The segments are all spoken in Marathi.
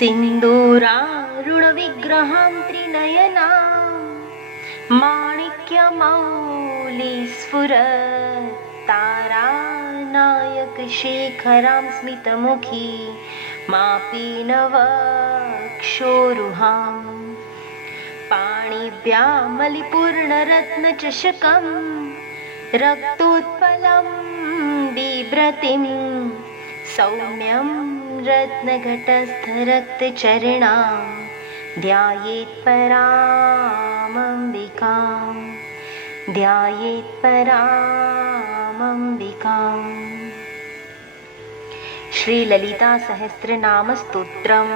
सिन्दूरारुणविग्रहां त्रिनयनां माणिक्यमौलिस्फुरत्तारानायकशेखरां स्मितमुखी मापीनवक्षोरुहां पाणिभ्यामलिपूर्णरत्नचषकं रक्तोत्पलं बिभ्रतिं सौम्यं रत्नघटस्थरक्तचरणां ध्यायेत्परामम्बिकाम्। श्रीललिता सहस्रनाम स्तोत्रम्।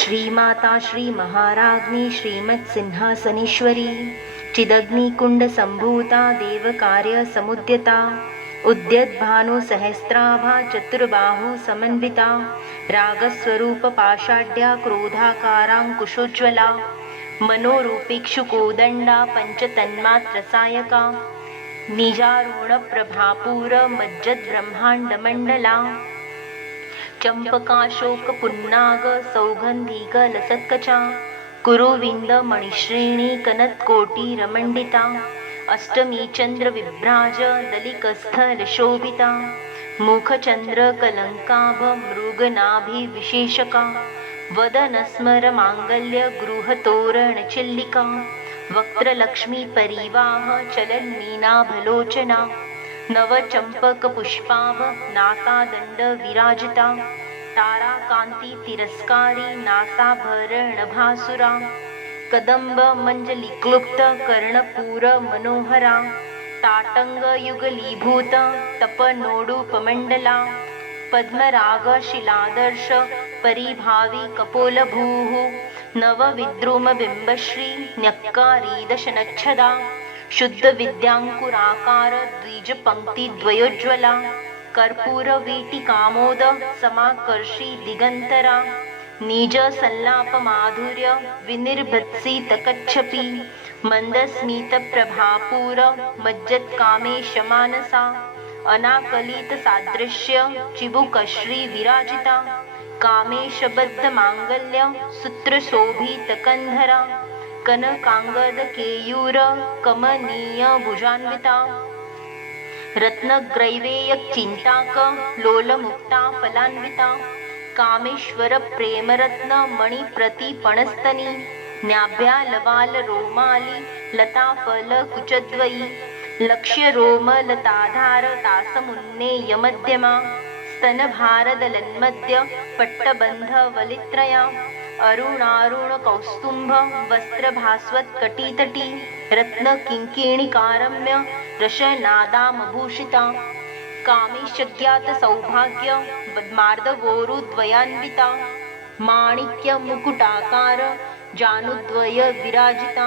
श्रीमाता श्रीमहाराज्ञी श्रीमत्सिंहासनेश्वरी चिदग्निकुंड संभूता देवकार्य समुद्यता उद्यद्भानुसहस्राभा चतुर्बाहु समन्विता रागस्वरूप पाषाढ्या क्रोधाकारांकुशोज्ज्वला मनोरूपेक्षुकोदंडा पंचतन्मात्रसायका निजारूढ प्रभापूर मज्जद ब्रह्मांडमंडला चंपकाशोक पुन्नाग सौगंधिक लसत्कचा कुरुविंद मणिश्रेणी कनत्कोटी रमंडिता अष्टमी चंद्र विभ्राज दलिकस्थल शोभिता मुखचंद्र कलंकाभ मृगनाभिविशेषका वदनस्मर मांगल्य गृहतोरण चिल्लिका वक्त्रलक्ष्मी परिवाह चलन्मीनाभलोचना नवचंपक पुष्पाभ नासादंड विराजिता ताराकांती तिरस्कारी नासाभरण भासुरा कदंब मंजलीक्लुप्त कर्णपूर मनोहरा ताटंग युगलीभूत तपनोडुपमंडला पद्मराग शिलादर्श परिभावी कपोलभूः नवविद्रुम बिंबश्री न्यक्कारी दशनच्छदा शुद्ध विद्यांकुराकार द्विज पंक्ति द्वयोज्ज्वला कर्पूर वीटिकामोद समाकर्षी दिगंतरा निज सल्लाप माधुर्य विनिर्भत्सित कच्छपी मंदस्मित प्रभापूर मज्जत कामेश मानसा अनाकलित सादृश्य चिबुकश्री विराजिता कामेशबद्ध मांगल्य सूत्र शोभित कंधरा कनकांगद केयूर कमनीय भुजान्विता रत्नग्रैवेय चिंताक लोलमुक्ता फलान्विता कामेश्वर प्रेमरत्न मणिप्रतिपणस्तनी न्याभ्या लवाल रोमाली लताफल कुचद्वयी लक्ष्य रोम लताधार तासमुन्नेय मध्यमा स्तनभारदलन्मध्य पट्टबंध वलित्रया अरुणारुण कौस्तुंभ वस्त्रभास्वत्कटितटी रत्न किंकिणीकारम्य रशनादामभूषिता कामेशज्ञात सौभाग्य मार्दवोरुद्वयान्विता माणिक्य मुकुटाकार जानुद्वय विराजिता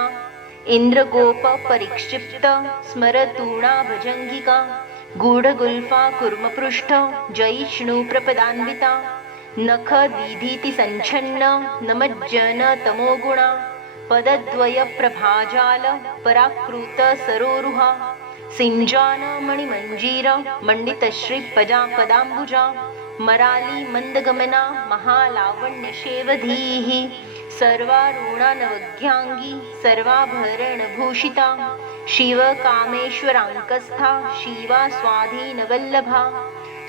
इंद्रगोप परिक्षिप्त स्मरतूणा भजंगिका गूढगुल्फा कुर्मपृष्ठ जयिष्णु प्रपदान्विता नख दीधीति संच्छन्न नमज्जन तमोगुणा पदद्वय प्रभाजाल पराकृत सरोरुहा सिंजान मणिमंजीर मंडितश्री पदांबुजा मराली मंदगमना महालावण्यशेवधीः सर्वारूणा नवग्यांगी सर्वाभरणभूषिता शिवकामेश्वराङ्कस्था शिवा स्वाधीनवल्लभा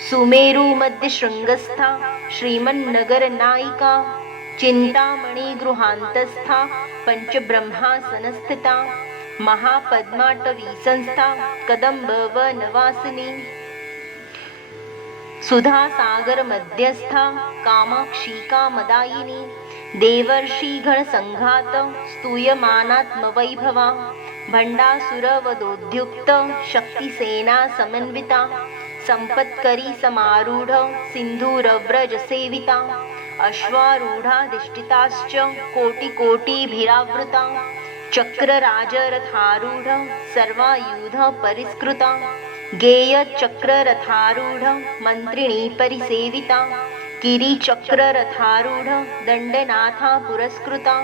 सुमेरुमध्यशृङ्गस्था श्रीमन्नगरनायिका चिन्तामणिगृहान्तस्था पञ्चब्रह्मासनस्थिता महापद्माटवी संस्था कदम्बवनवासिनी सुधासागर मध्यस्था कामाक्षिकामदायिनी देवर्षिगण संघात स्तूयमानात्मवैभवा भंडासुरवदोद्युक्त शक्तिसेना समन्विता संपत्करी समारूढ सिंधूरव्रज सेविता अश्वारूढाधिष्ठिताश्च कोटिकोटिभिरावृता चक्रराजरथारूढ सर्वायुध परिष्कृता गेयचक्ररथारूढ मन्त्रिणी परिसेविता किरीचक्ररथारूढ दण्डनाथा पुरस्कृता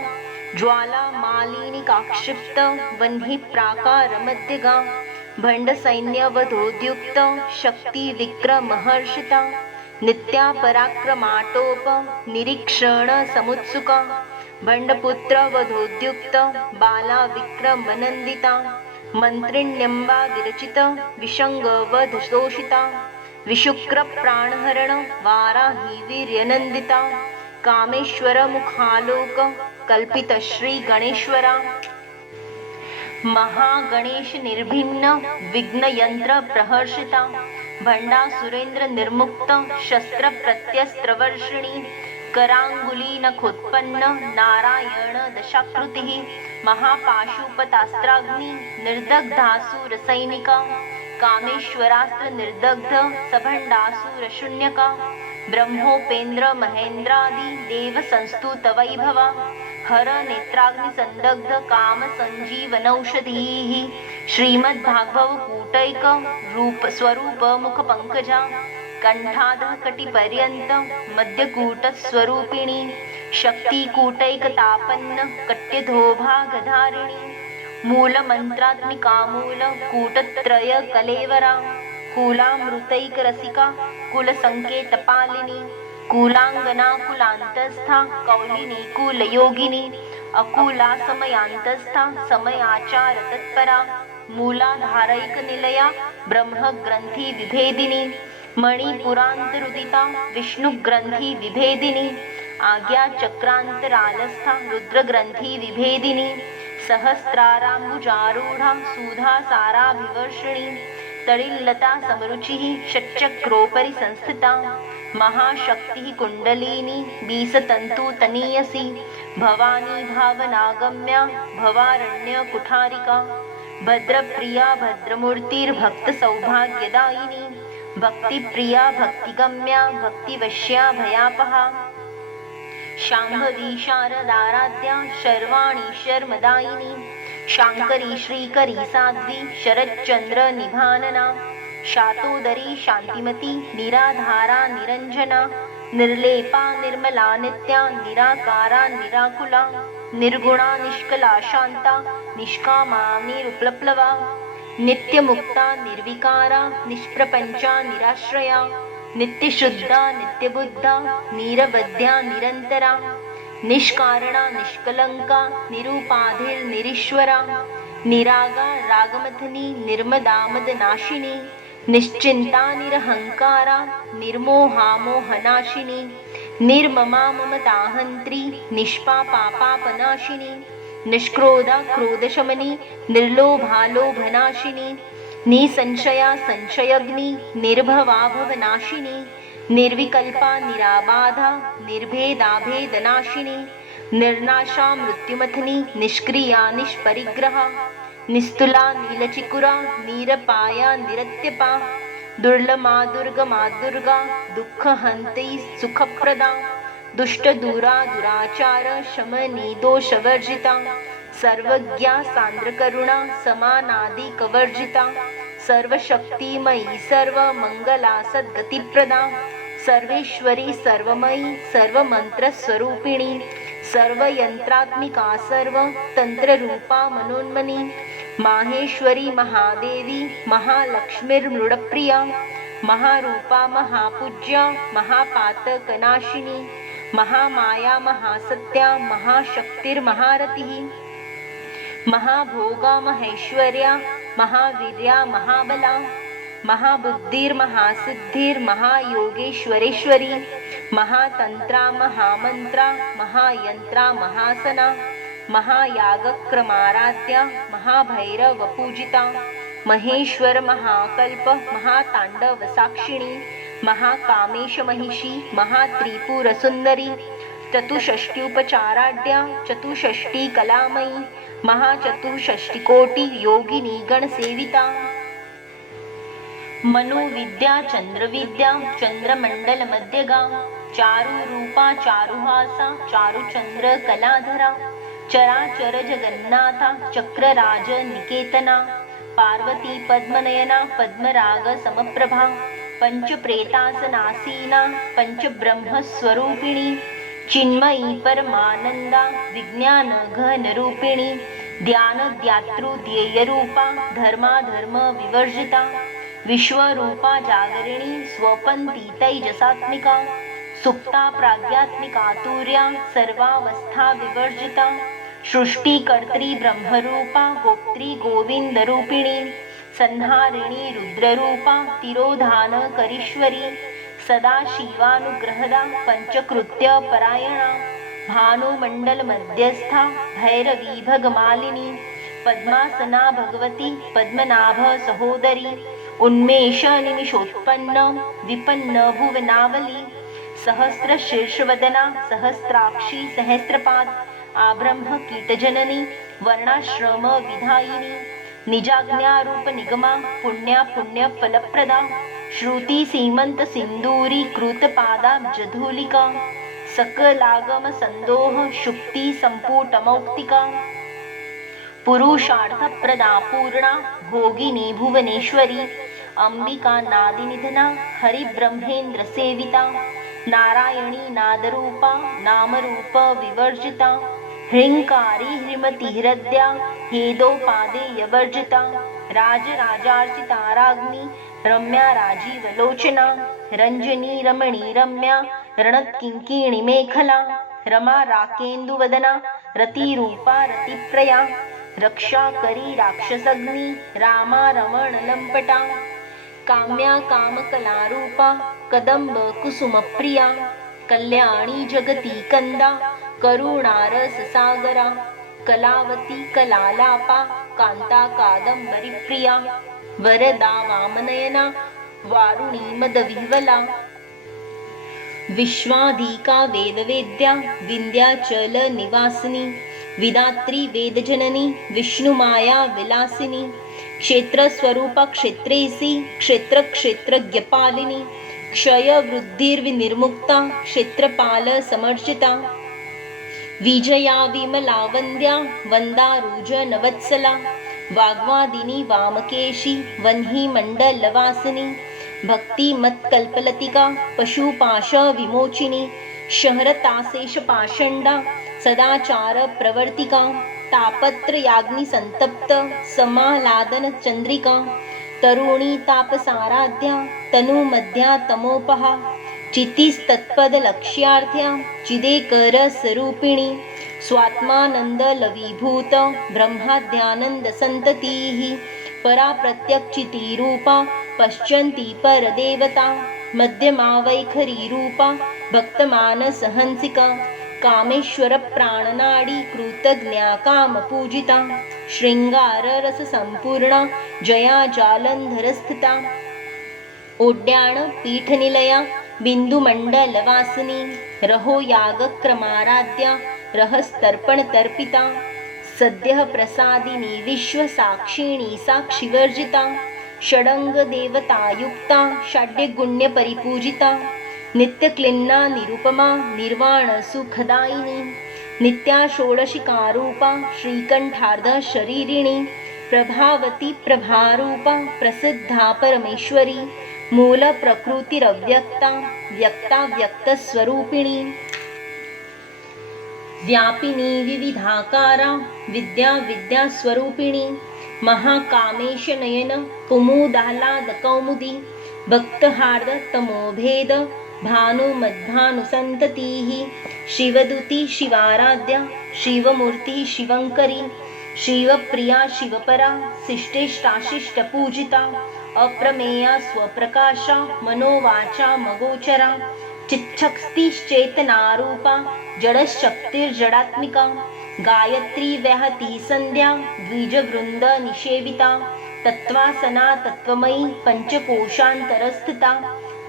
ज्वालामालिनिकाक्षिप्त वह्निप्राकारमध्यगा भण्डसैन्यवधोद्युक्त शक्तिविक्रमहर्षिता नित्या पराक्रमाटोप निरीक्षण समुत्सुका भंडपुत्र वधोद्युक्त बाला विक्रमनंदिता मंत्रिण्यंबा विरचित विशंग वधशोषिता विशुक्र प्राणहरण वाराही वीर्यनंदिता कामेश्वर मुखालोक कल्पित श्री गणेश्वरा महागणेश निर्भिन्न विघ्नयंत्र प्रहर्षिता भंडा सुरेंद्र निर्मुक्त शस्त्र प्रत्यस्त्रवर्षिणी करांगुली नखोत्पन्न नारायण दशाकृती महापाशुपतास्त्राग्नि निर्दग्धासुर सैनिका कामेश्वरास्त्र निर्दग्ध सभंडासुर शून्यका ब्रह्मोपेंद्र महेंद्रादि देव संस्तुत वैभवा हर नेत्राग्नि संदग्ध काम संजीवनौषधीः श्रीमद्भागवत कूटैक रूप स्वरूप मुख पंकजा कंठाध कटिपर्यंत मध्यकूट स्वरूपिणी शक्ती कूटैक तापन्न कट्यधोभागधारिणी मूल मंत्रात्मिका मूल कूटत्रय कलेवरा कुलामृतैक रसिका कुल संकेत पालिनी कुलांगना कुलांतस्था कौलिनी कुलयोगिनी अकुला समयांतस्था समयाचार तत्परा मूलाधारैक निलया ब्रह्मग्रंथी विभेदिनी मणिपुरांतरुदिता विष्णुग्रंथी विभेदिनी आज्ञा चक्रांतरालस्था रुद्रग्रंथी विभेदिनी सहस्राराम्बुजारूढा सुधा साराभिवर्षिणी तळिल्लता समरुचिः षट्चक्रोपरि संस्थिता महाशक्ति कुंडलिनी बीसतंतु तनीयसी भवानी भावनागम्या भवारण्य कुठारिका भद्रप्रिया भद्रमूर्तिर्भक्त सौभाग्यदायिनी भक्तिप्रिया भक्तिगम्या भक्तिवश्या भयापहा शांभवी शारदाराध्या शर्वाणी शर्मदायिनी शांकरी श्रीकरी साध्वी शरच्चंद्र निभानना शातोदरी शांतिमती निराधारा निरंजना निर्लेपा निर्मला नित्या निराकारा निराकुला निर्गुणा निष्कला शांता निष्कामा निरुपलप्लवा नित्यमुक्ता निर्विकारा निष्प्रपंचा निराश्रया नित्यशुद्धा नित्यबुद्धा निरवध्या निरंतरा निष्कारणा निष्कलंका निरुपाधिर्निरीश्वरा निरागा रागमथनी निर्मदामदनाशिनी निश्चिंता निरहंकारा निर्मोहा मोहनाशिनी निर्ममा ममताहंत्री निष्पापापापनाशिनी निष्क्रोधा क्रोधशमनी निर्लोभालोभनाशिनी निसंशया संशयग्नि निर्भवा भवनाशिनी निर्विकल्पा निराबाधा निर्भेदाभेदनाशिनी निर्नाशा मृत्युमथनी निष्क्रिया निष्परिग्रहा निस्तुला नीलचिकुरा नीरपाया निरत्यपा दुर्लमा दुर्गमा दुर्गा दुःखहन्त्री सुखप्रदा दुष्टदूरा दुराचार शमनी दोषवर्जिता सर्वज्ञा सान्द्रकरुणा समानादिकवर्जिता सर्वशक्तिमयी सर्वमंगला सद्गतिप्रदा सर्वेश्वरी सर्वमयी सर्वमंत्रस्वरूपिणी सर्वयंत्रात्मिका सर्व तंत्ररूपा मनोन्मनी माहेश्वरी महादेवी महालक्ष्मीर्मृडप्रिया महारूपा महापूज्या महापातकनाशिनी महामाया महासत्या महाशक्तिर्महारतिः महाभोगा महेश्वर्या महावीर्या महाबला महाबुद्धिर्महासिद्धिर्महायोगेश्वरेश्वरी महातंत्रा महामंत्रा महायंत्रा महासना महायागक्रमाराध्या महाभैरवपूजिता महेश्वर महाकल्प महातांडव साक्षिणी महाकामेश महिषी महात्रिपुरसुंदरी चतुष्षष्ट्युपचाराढ्या चतुष्षष्टी कलामयी महाचतुष्षष्टिकोटी योगिनी गणसेविता मनोविद्या चंद्रविद्या चंद्रमंडल मध्यगा चारुरूपा चारुहासा चारुचंद्र कलाधरा चराचर जगन्नाथा चक्रराज निकेतना पार्वती पद्मनयना पद्मराग समप्रभा पंचप्रेतासनासीना पंचब्रह्मस्वरूपिणी चिन्मयी परमानंदा विज्ञान घनरूपिणी ध्यानध्यातृ ध्येयरूपा धर्माधर्म विवर्जिता विश्वरूपा जागरिणी स्वपन्ती तैजसात्मिका सुप्ता प्राज्ञात्मिकातुर्या सर्वावस्था विवर्जिता सृष्टिकर्त्री ब्रह्मरूपा गोप्त्री गोविंदरूपिणी संहारिणी रुद्ररूपा तिरोधानकरीश्वरी सदाशिवानुग्रहदा पंचकृत्य परायणा भानुमंडल मध्यस्था भैरवी भगमालिनी पद्मासना भगवती पद्मनाभ सहोदरी उन्मेष निमिषोत्पन्न विपन्न भुवनावली सहस्र शीर्षवदना सहस्राक्षी सहस्रपाद आब्रह्म कीटजननी वर्णाश्रम विधायिनी निजाज्ञारूप निगमा पुण्या पुण्य फलप्रदा श्रुती सीमंत सिंदूरी कृतपादाब्जधूलिका सकलागम संदोह शुक्ती संपुटमौक्तिका पुरुषार्थप्रदा पूर्णा भोगिनी भुवनेश्वरी अंबिका नादिनिधना हरिब्रह्मेंद्र सेविता नारायणी नादरूपा नामरूप विवर्जिता ह्रींकारी ह्रीमती हृद्या हेदोपादेयवर्जिता राजराजार्चिता राज्ञी रम्या राजीवलोचना रंजनी रमणी रम्या रणत्किङ्किणी मेखला रमा राकेन्दुवदना रतिरूपा रतिप्रया रक्षाकरी राक्षसग्नी रामा रमण लंपटा काम्या कामकलारूपा कदंब कुसुमप्रिया कल्याणी जगती कंदा करुणारस सागरा कलावती कलालापा कांता कादंबरी प्रिया वरदा वामनयना वारुणी मदविह्वला विश्वाधिका वेदवेद्या विंध्याचल निवासिनी विदात्री वेदजननी विष्णुमाया विलासिनी क्षेत्रस्वरूपा क्षेत्रेसी क्षेत्र क्षेत्रज्ञपालिनी क्षय वृद्धिर्विनिर्मुक्ता क्षेत्रपाल समर्जिता विजया विमला वंद्या वंदारुज नवत्सला वाग्वादिनी वामकेशी वह्नी मंडलवासिनी भक्ति मत्कल्पलतिका पशुपाश विमोचिनी शहरताशेष पाषंडा सदाचार प्रवर्तिका तापत्रयाग्नि संतप्त समालादन चंद्रिका तरुणी तापसाराध्या तनुमध्या तमोपहा चितिस्तत्पद लक्ष्यार्थ्या चिदेकर स्वरूपिणी स्वात्मानंद लवीभूत ब्रह्माद्यानंद संततीः परा प्रत्यक्षिती रूपा पश्यन्ती परदेवता मध्यमा वैखरी रूपा भक्तमानस हंसिका कामेश्वर प्राणनाडी कृतज्ञा काम पूजिता श्रृंगार रस संपूर्णा जया जालंधर स्थिता ओड्याण पीठनिलया बिंदुमंडल वासिनी रहो याग क्रमाराध्या रहस्तर्पण तर्पिता सद्यः प्रसादिनी विश्व साक्षिणी साक्षिवर्जिता षडंग देवता युक्ता षड्यगुण्य परिपूजिता नित्यक्लिन्ना निरुपमा निर्वाण सुखदायिनी नित्या षोडशिकारूपा श्रीकंठार्ध शरीरिणी प्रभावती प्रभारूपा प्रसिद्धा परमेश्वरी मूल प्रकृतिरव्यक्ता व्यक्ता व्यक्तस्वरूपिणी व्यापिनी विविधाकारा विद्या विद्यास्वरूपिणी महाकामेश नयन कुमुदाह्लाद कौमुदी भक्तहार्द तमोभेद भानुमद्भानुसन्ततिः शिवदूती शिवाराध्या शिवमूर्ति शिवंकरी शिवप्रिया शिवपरा शिष्टेष्टाशिष्टपूजिता अप्रमेया स्वप्रकाशा मनोवाचा मगोचरा चिच्छक्तिश्चेतनारूपा जडशक्तिर्जडात्मिका गायत्री वहती संध्या द्विजवृंद निषेविता तत्वासना तत्वमयी पंचकोशांतरस्थिता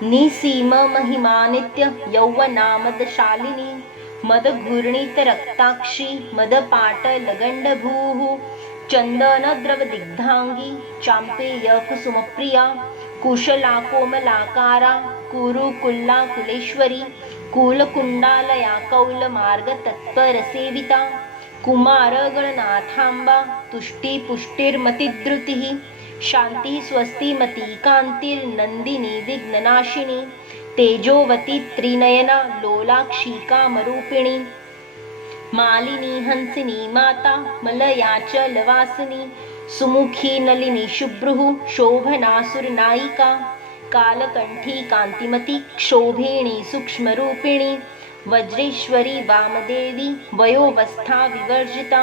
निसीम महिमानित्य यौवनामदशालिनी मदघूर्णित रक्ताक्षी मदपाट लगंडभूः चंदन द्रव दिग्धांगी चांपेय कुसुमप्रिया कुशला कोमलाकारा कुरुकुल्ला कुलेश्वरी कुलकुंडालया कौलमार्ग तत्पर सेविता कुमार गणनाथांबा तुष्टि पुष्टिर्मतिद्रुतिः शांति स्वस्ति मति कांतिर्नंदिनी विघ्ननाशिनी तेजोवती त्रिनयना लोलाक्षी कामरूपिणी मालिनी हंसिनी माता मलयाचलवासिनी सुमुखी नलिनी शुभ्रुः शोभनासुरनायिका कालकंठी कांतिमती क्षोभिणी सूक्ष्मरूपिणी वज्रेश्वरी वामदेवी वयोवस्था विवर्जिता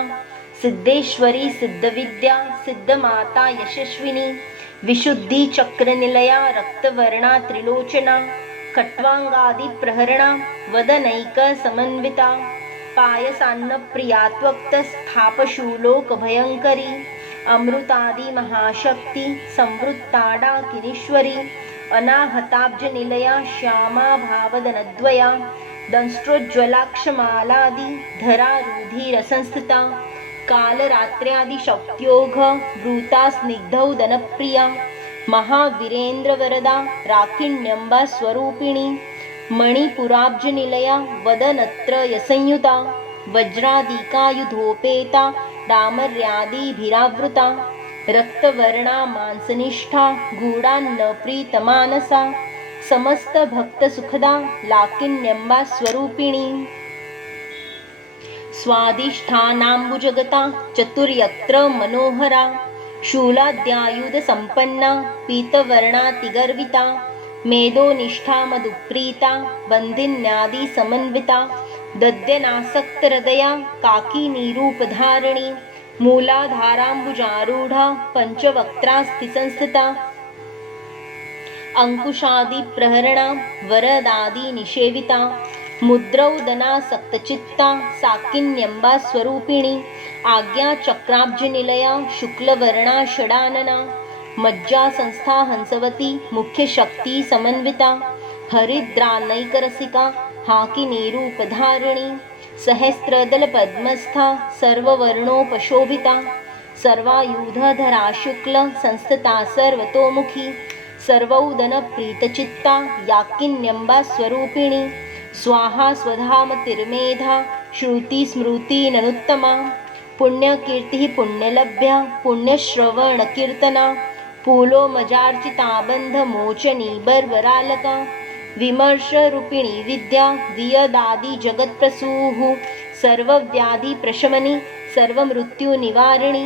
सिद्धेश्वरी सिद्धविद्या सिद्धमाता यशस्विनी विशुद्धि चक्रनिलया रक्तवर्णा त्रिलोचना खट्वांगादि प्रहरणा वदनैक समन्विता पायसान्न प्रियात्वक्त स्थापशूलोक भयंकरी अमृतादि महाशक्ति संवृत्ताडा किरीश्वरी अनाहताब्ज निलया श्यामा भावदनद्वया दंष्ट्रोज्ज्वलाक्षमालादि धरारूधिरसंस्थिता कालरात्र्यादि शक्त्योघ वृता स्निग्धौदनप्रिया महावीरेन्द्रवरदा राकिण्यम्बा स्वरूपिणी मणिपुराब्जनिलया वदनत्रयसंयुता वज्रादिकायुधोपेता डामर्यादिभिरावृता रक्तवर्णा मांसनिष्ठा गूढान्न प्रीतमानसा समस्त भक्तसुखदा लाकिन्यम्बा स्वरूपिणी स्वादिष्ठानाम्बुजगता चतुर्यत्र मनोहरा शूलाद्यायुधसम्पन्ना पीतवर्णातिगर्विता मेदोनिष्ठा मधुप्रीता बन्धिन्यादिसमन्विता दद्यनासक्तहृदया काकिनीरूपधारिणी मूलाधाराम्बुजारूढा पञ्चवक्त्रास्तिसंस्थिता अंकुशादिप्रहरणा वरदादिनिषेविता मुद्रौदनासक्तचित्ता साकिन्यम्बा स्वरूपिणी आज्ञाचक्राब्जनिलया शुक्लवर्णा षडानना मज्जा संस्था हंसवती मुख्यशक्ति समन्विता हरिद्रानैकरसिका हाकिनीरूपधारिणी सहस्रदलपद्मस्था सर्ववर्णोपशोभिता सर्वायुधधरा शुक्ल संस्थिता सर्वतोमुखी सर्वौदनप्रीतचित्ता याकिन्यम्बा स्वरूपिणी स्वाहा स्वधामतिर्मेधा श्रुतिस्मृतिननुत्तमा पुण्यकीर्तिः पुण्यलभ्या पुण्यश्रवणकीर्तना पूलोमजार्चिताबन्धमोचनी बर्बरालका विमर्शरूपिणी विद्या वियदादिजगत्प्रसूः सर्वव्याधिप्रशमनी सर्वमृत्युनिवारिणी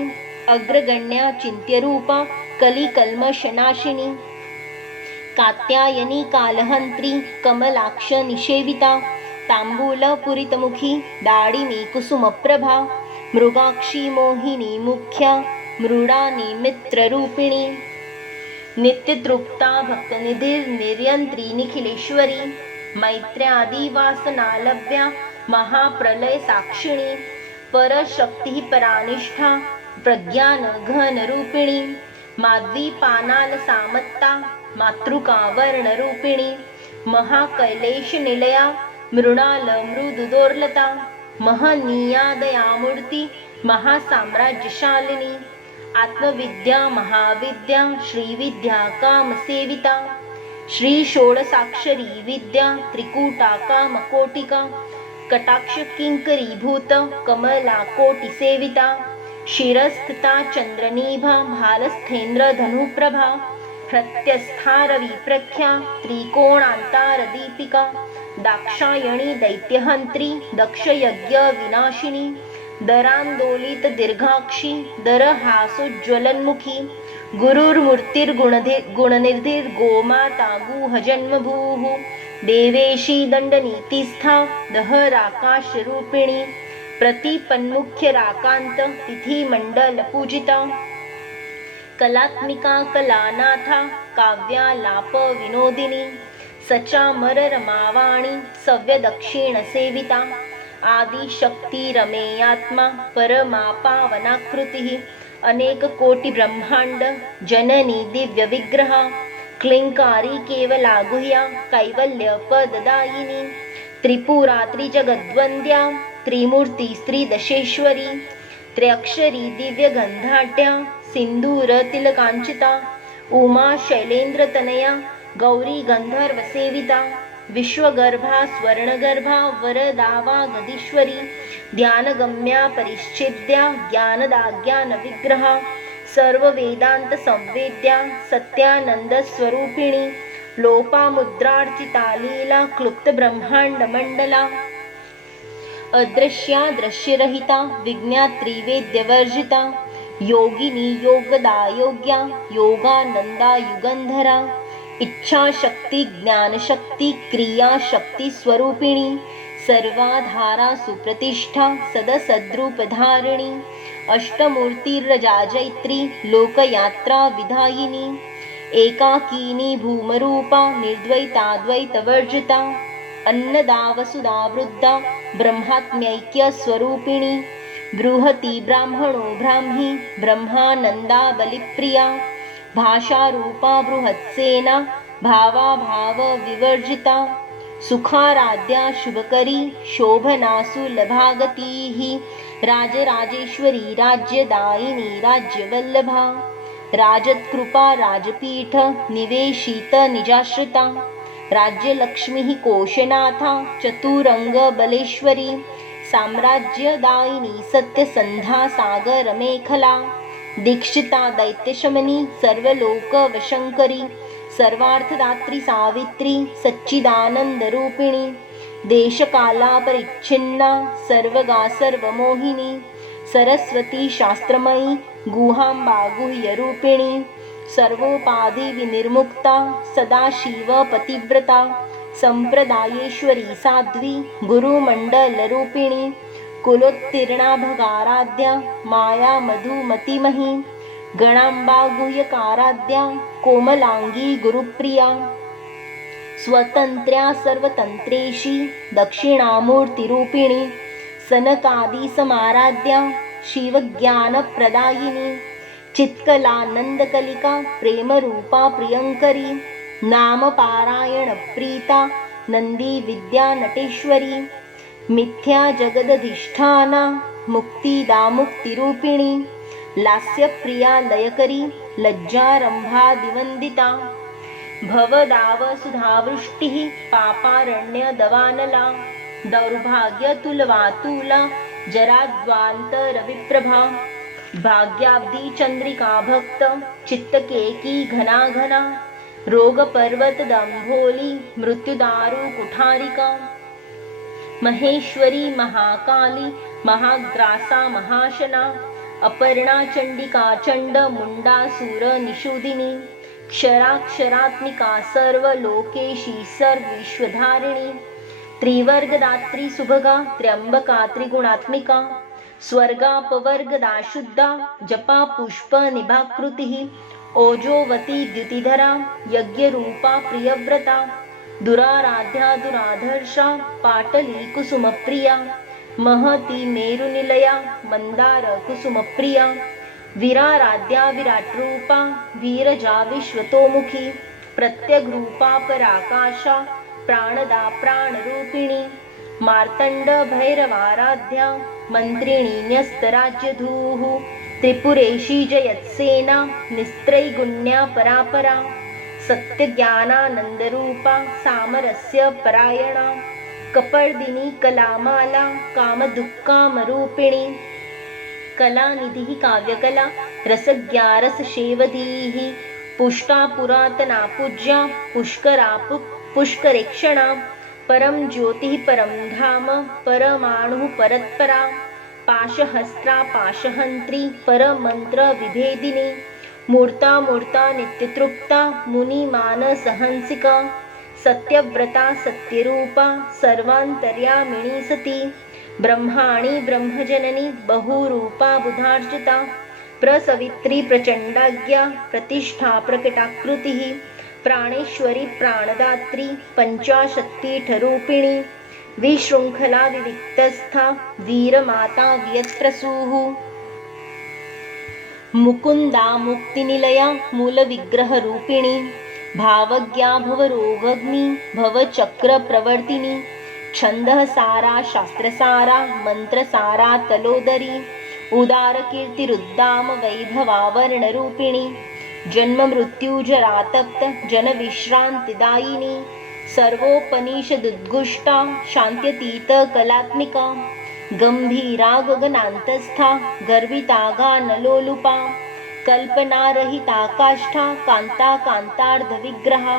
अग्रगण्या चिन्त्यरूपा कलिकल्मषनाशिनी कात्यायनी कालहन्त्री कमलाक्ष निषेविता ताम्बूलपुरितमुखी दाडिमी कुसुमप्रभा मृगाक्षी मोहिनी मुख्या मृडानी मित्ररूपिणी नित्यतृप्ता भक्तनिधिर्निर्यन्त्री निखिलेश्वरी मैत्र्यादिवासनालभ्या महाप्रलयसाक्षिणी परशक्तिः परानिष्ठा प्रज्ञानघनरूपिणी माध्वीपानालसामत्ता मातृका वर्णरूपिणी महाकैलेशनिलया मृणालमृदुदोर्लता महनीया दयामूर्ति महासाम्राज्यशालिनी आत्मविद्या महाविद्या श्रीविद्या कामसेविता श्रीषोडसाक्षरी विद्या त्रिकूटा कामकोटिका कटाक्षकिङ्करीभूत कमलाकोटिसेविता शिरस्थिता चन्द्रनीभा भालस्थेन्द्रधनुप्रभा प्रत्यस्था रविप्रख्या त्रिकोणान्तारदीपिका दाक्षायणी दैत्यहन्त्री दक्षयज्ञविनाशिनी दरान्दोलित दीर्घाक्षी दरहासोज्ज्वलन्मुखी गुरुर्मूर्तिर्गुणनिधिर्गोमाता गुहजन्मभूः देवेशी दण्डनीतिस्था दहराकाशरूपिणी प्रतिपन्मुख्यराकान्त तिथिमण्डलपूजिता कलात्मिका कलानाथा काव्यालापविनोदिनी सचामररमावाणी सव्यदक्षिणसेविता आदिशक्तिरमेयात्मा परमापावनाकृतिः अनेककोटिब्रह्माण्ड जननी दिव्यविग्रहा क्लिङ्कारी केवला गुह्या कैवल्यपददायिनी त्रिपुरा त्रिजगद्वन्द्या त्रिमूर्ति स्त्रीदशेश्वरी त्र्यक्षरी दिव्यगन्धाढ्या सिन्दूरतिलकाञ्चिता उमा शैलेन्द्रतनया गौरी गन्धर्वसेविता विश्वगर्भा स्वर्णगर्भा वरदा वागदीश्वरी ध्यानगम्या परिच्छेद्या ज्ञानदाज्ञानविग्रहा सर्ववेदान्तसंवेद्या सत्यानन्दस्वरूपिणी लोपामुद्रार्चिता लीला क्लुप्तब्रह्माण्डमण्डला अदृश्या दृश्यरहिता विज्ञात्री वेद्यवर्जिता योगिनी योगदा योग्या योगानंदा युगंधरा इच्छाशक्ती ज्ञानशक्ती क्रियाशक्ती स्वरूपिणी सर्वाधारा सुप्रतिष्ठा सदसद्रूपधारिणी अष्टमूर्तिर्रजाजैत्री लोकयात्रा विधायिनी एकाकिनी भूमरूपा निर्द्वैताद्वैतवर्जिता अन्नदा वसुधा वृद्धा ब्रह्मात्म्यैक्य स्वरूपिणी बृहती ब्राह्मणो ब्राह्मी ब्रह्मानंदा बलिप्रिया भाषारूपा बृहत्सेना भावाभाव विवर्जिता सुखाराध्या शुभकरी शोभनासु लभागतीः राजराजेश्वरी राज्यदायिनी राज्यवल्लभा राजत्कृपा राजपीठ निवेशित निजाश्रिता राज्यलक्ष्मी कोशनाथा चतुरंग बलेश्वरी साम्राज्यदायिनी सत्यसंधा सागर मेखला दीक्षिता दैत्यशमनी सर्वलोकवशंकरी सर्वार्थदात्री सावित्री सच्चिदानंदरूपिणी देशकाला परिच्छिन्ना सर्वगा सर्वमोहिनी सरस्वती शास्त्रमयी गुहांबा गुह्यरूपिणी सर्वोपाधि विनिर्मुक्ता सदाशिव पतिव्रता संप्रदायेश्वरी साध्वी गुरुमंडलरूपिणी कुलोत्तीर्णा भगाराध्या माया मधुमतिमही गणांबा गुह्यकाराध्या कोमलांगी गुरुप्रिया स्वतंत्र्या सर्वतंत्रेशी दक्षिणामूर्तिरूपिणी सनकादि समाराध्या शिवज्ञानप्रदायिनी चित्कलानंदकलिका प्रेमरूपा प्रियंकरी नामपारायण प्रीता नंदी विद्या नटेश्वरी मिथ्या जगदधिष्ठाना मुक्तिदा मुक्तिरूपिणी लास्यप्रिया लयकरी लज्जारंभादिवंदिता भवदावसुधावृष्टिः पापारण्यदवानला दौर्भाग्यतुलवातुला जराद्वान्तरविप्रभा भाग्याब्धी चंद्रिका भक्त चित्तकेकी घना घना रोगपर्वत दंभोली मृत्युदारु कुठारिका महेश्वरी महाकाली महाग्रासा महाशना अपर्णा चंडिका चंड मुंडासुर निषूदिनी क्षराक्षरात्मिका सर्वलोकेशी सर्वविश्वधारिणी त्रिवर्गदात्री सुभगा त्र्यंबका त्रिगुणात्मिका स्वर्गापवर्गदा शुद्धा जपा पुष्प निभाकृतिः ओजोवती द्युतिधरा यज्ञरूपा प्रियव्रता दुराराध्या दुराधर्षा पाटली कुसुमप्रिया महती मेरुनिलया मंदार कुसुमप्रिया विराराध्या विराट्रूपा वीरजा विश्वतोमुखी प्रत्यग्रूपा पराकाशा प्राणदा प्राणरूपिणी मार्तंड भैरवाराध्या मंत्रिणी न्यस्तराज्यधूः त्रिपुरेशी जयत्सेना निस्त्रैगुण्या परापरा सत्यज्ञानानंदरूपा सामरस्य परायणा कपर्दिनी कलामाला कामदुःखामरूपिणी कलानिधिः काव्यकला रसज्ञा रससेवधीः पुष्टा पुरातना पूज्या पुष्करा पुष्करेक्षणा परम ज्योतिः परम धाम परमाणुः परत्परा पाशहस्त्रा पाशहंत्री परमंत्र विभेदिनी मूर्ता मूर्ता नित्यतृप्ता मुनिमानसहंसिका सत्यव्रता सत्यरूपा सर्वांतर्यामिणी सती ब्रह्माणी ब्रह्मजननी बहुरूपा बुधार्जिता प्रसवित्री प्रचंडाज्ञा प्रतिष्ठा प्रकटाकृतिः प्राणेश्वरी प्राणदात्री पंचाशत्पीठरूपिणी विशृंखला विविक्तस्था वीरमाता वियत्रसूः मुकुंदा मुक्तिनिलया मूलविग्रहरूपिणी भावज्ञा भवरोगग्नि भवचक्रप्रवर्तिनी छन्दःसारा शास्त्रसारा मंत्रसारा तलोदरी उदारकीर्तिरुद्दाम वैभवावर्णरूपिणी जन्ममृत्युजरातप्त जनविश्रान्तिदायिनी सर्वोपनिषदुद्गुष्टा शान्त्यतीत कलात्मिका गंभीरा गगनान्तस्था गर्वितागानलोलुपा कल्पनारहिता काष्ठा कांता कांतार्धविग्रहा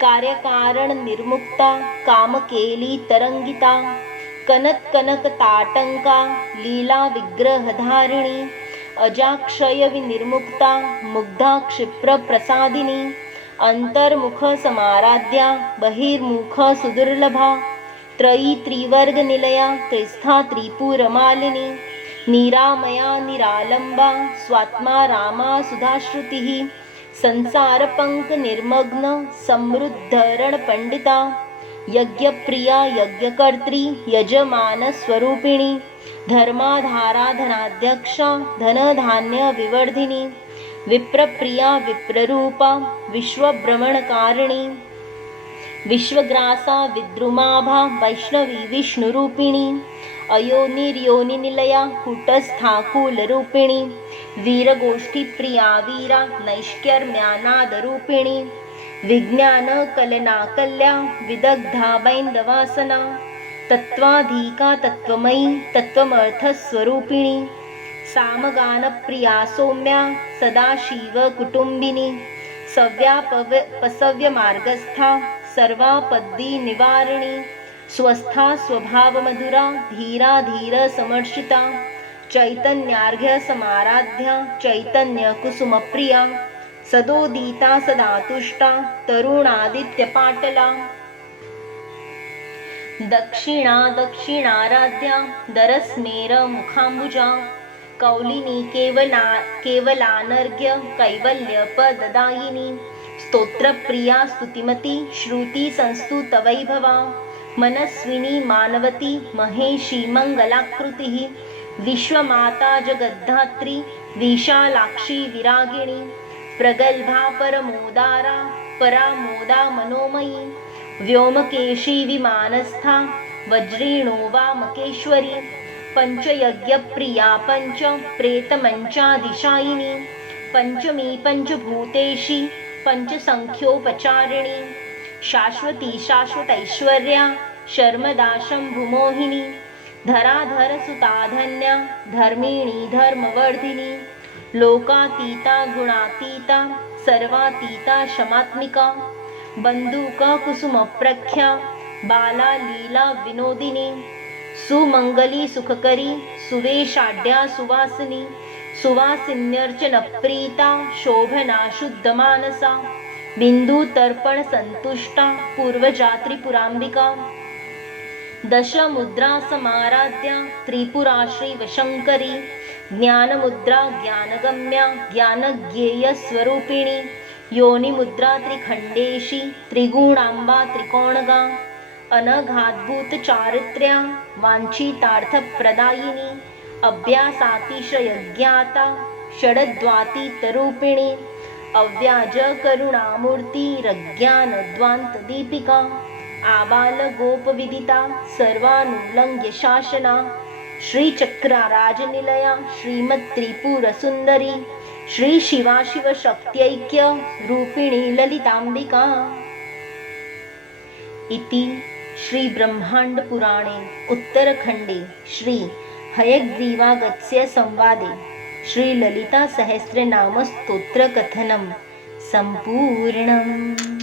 कार्यकारण निर्मुक्ता कामकेली तरंगिता कनक कनक ताटंका लीला विग्रहधारिणी अजाक्षय विनिर्मुक्ता मुग्धा क्षिप्रप्रसादिनी अंतर्मुख समाराध्या बहिर्मुख सुदुर्लभा त्रयी त्रिवर्गनिलया त्रिस्था त्रिपुरमालिनी निरामया निरालंबा स्वात्मा रामा सुधाश्रुतिः संसारपङ्कनिर्मग्न समृद्धरणपण्डिता यज्ञप्रिया यज्ञकर्त्री यजमानस्वरूपिणी धर्माधाराधनाध्यक्षा धनधान्यविवर्धिनी विप्रप्रिया विप्ररूपा विश्वभ्रमणकारिणी विश्वग्रासा विद्रुमाभा वैष्णवी विष्णुरूपिणी अयोनिर्योनिनिलया कुटस्थाकुलरूपिणी वीरगोष्ठीप्रिया वीरा नैष्कर्म्यानादरूपिणी विज्ञानकलनाकल्या विदग्धा बैन्दवासना तत्त्वाधिका तत्त्वमयी तत्त्वमर्थस्वरूपिणी सामगानप्रिया सौम्या सदाशिवकुटुम्बिनी सव्यापसव्यमार्गस्था सर्वापद्दीनिवारिणी स्वस्था स्वभावमधुरा धीरा धीरसमर्षिता चैतन्यार्घ्यसमाराध्या चैतन्यकुसुमप्रिया सदोदिता सदा तुष्टा तरुणादित्यपाटला दक्षिणा दक्षिणाराध्या दरस्मेरमुखाम्बुजा कौलिनी केवलानर्घ्य कैवल्यपददायिनी स्तोत्रप्रिया स्तुतिमती श्रुतिसंस्तुतवैभवा मनस्विनी मानवती महेशी मङ्गलाकृतिः विश्वमाता जगद्धात्री विशालाक्षी विरागिणी प्रगल्भा परमोदारा परामोदा मनोमयी व्योमकेशी विमानस्था वज्रेणो वामकेश्वरी पंचयज्ञप्रिया पंच प्रेतमंचादिशायिनी पंचमी पंचभूतेशी पंचसंख्योपचारिणी शाश्वती शाश्वतैश्वर्या शर्मदा शम्भुमोहिनी धराधरसुताधन्या धर्मिणी धर्मवर्धिनी लोकातीता गुणातीता सर्वातीता शमात्मिका बंदूका कुसुमप्रख्या बाला लीला विनोदिनी सुमंगली सुखकरी सुवेशाढ्या सुवासिनी सुवासिन्यर्चनप्रीता शोभना शुद्धमानसा बिंदुतर्पण संतुष्टा पूर्वजात्रिपुराम्बिका दशमुद्रा समाराध्या त्रिपुरा श्रीवशङ्करी ज्ञानमुद्रा ज्ञानगम्या ज्ञानज्ञेयस्वरूपिणी योनिमुद्रा त्रिखण्डेशी त्रिगुणाम्बा त्रिकोणगा अनघाद्भुतचारित्र्या वाञ्छितार्थप्रदायिनी अभ्यासातिशयज्ञाता षडद्वातीतरूपिणी अव्याजकरुणामूर्तिरज्ञानध्वान्तदीपिका आबालगोपविदिता सर्वानुलङ्घ्य शासना श्रीचक्राराजनिलया श्रीमत्त्रिपुरसुन्दरी श्रीशिवाशिवशक्त्यैक्य रूपिणी ललिताम्बिका इति श्रीब्रह्माण्डपुराणे उत्तरखण्डे श्री हयग्रीवागस्त्य संवादे श्रीललितासहस्रनामस्तोत्रकथनं सम्पूर्णम्।